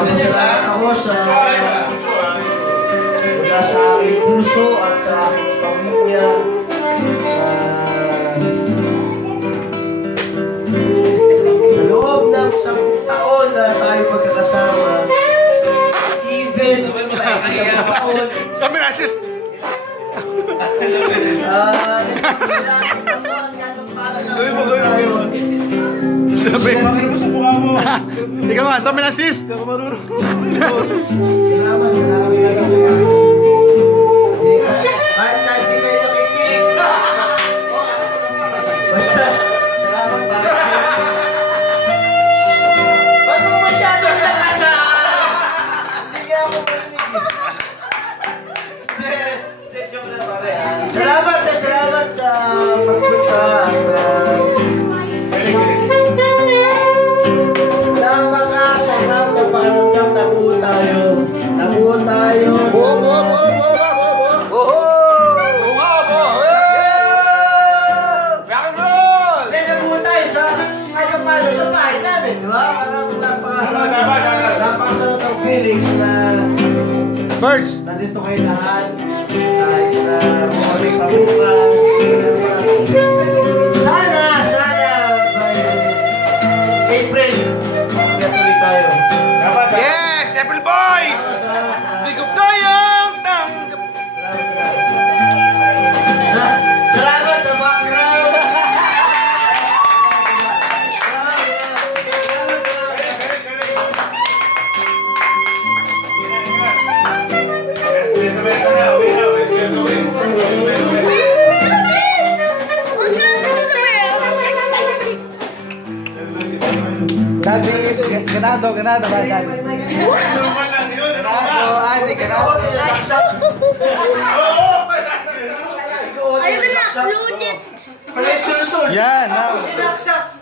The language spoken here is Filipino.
ako sa mula sa aking puso at sa aking pamilya. Sa loob ng 10 taon na tayo magkakasama, even sa taon, Sabi na, sis! Sabi. Bakit mo sa mukha mo? Ikaw nga, sabi na, sis! Hindi ako marunong. Salamat, kahit di kayo nakikinig. Basta, salamat ba? Ba't mo masyadong lakas Hindi ka ako marinig. Hindi, joke lang pare. Salamat sa pagpunta at napakasarap na pakiramdam. Nabuo tayo. Oo nga, bo! Rock and roll! Hindi, nabuo tayo sa paano sa bahay namin, di ba? Parang napakasarap ng feelings na First! nandito kayo lahat. Kahit na kami pabukas. Sana by April, magkatuloy tayo. Yes! April Boys! Di ko kayang tanggap. Salamat sa background. Daddy is ganado ba daddy? Ganado, Andy, ganado. I will upload it. Pala yung sunod. Yan, now. Sinaksak.